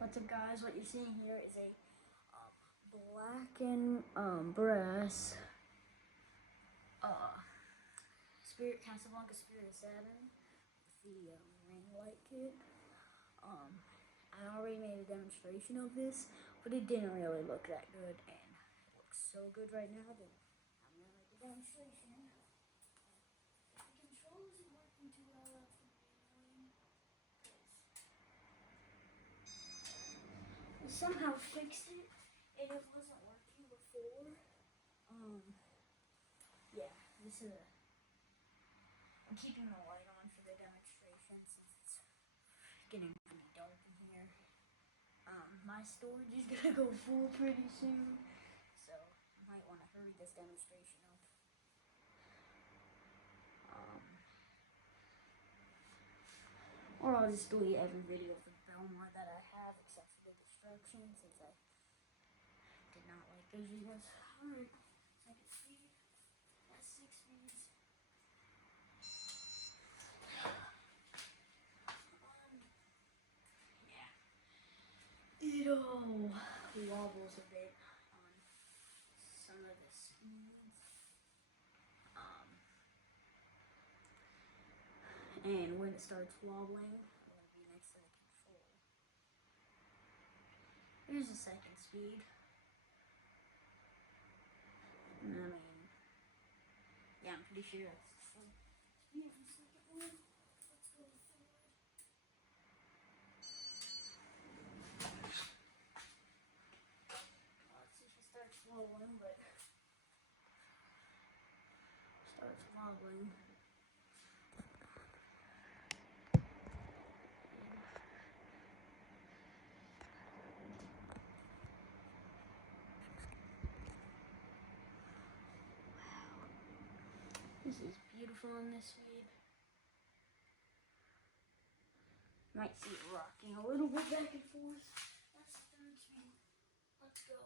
What's up, guys? What you're seeing here is a black and brass Casablanca Spirit Saturn with the ring light kit. I already made a demonstration of this, but it didn't really look that good, and it looks so good right now that I'm gonna make a demonstration. The control isn't working too well, that's gonna be annoying. We somehow fixed it, and it wasn't working before. Yeah, this is I'm keeping the light on for the demonstration since it's getting pretty dark in here. My storage is gonna go full pretty soon, so I might want to hurry this demonstration up. Or I'll just delete every video for Belmar that I have except for the destruction, since I did not like those videos. Alright, second speed. That's 6 speeds. Yeah. It wobbles a bit on some of the speeds. And when it starts wobbling, I'm going to be next to the control. Here's the second speed. And I mean, yeah, I'm pretty sure that's the full speed of the second one. Let's go forward. Let's see if it starts wobbling, but starts wobbling. This is beautiful in this speed. Might see it rocking a little bit back and forth. That's the third speed. Let's go.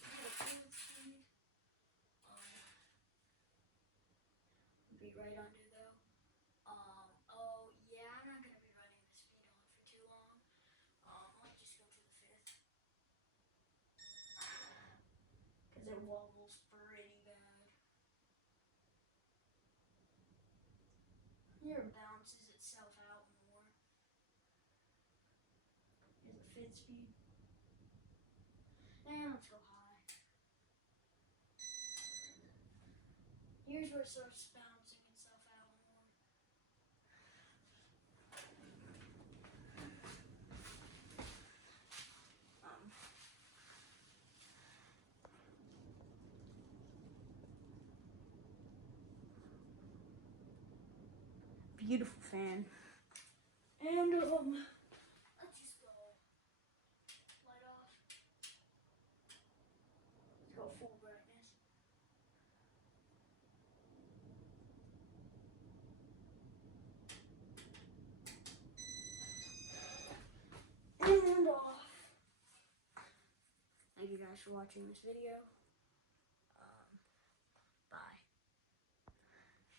The fourth speed. Be right under though. Oh yeah, I'm not gonna be running the speed on for too long. Let's just go to the fifth. Because it wobbles pretty bad. Here it bounces itself out more. Here's the fifth speed. And let's go high. Here's where it starts bouncing itself out more. Beautiful fan. And let's just go light off. Let's go full brightness. And off. Thank you guys for watching this video.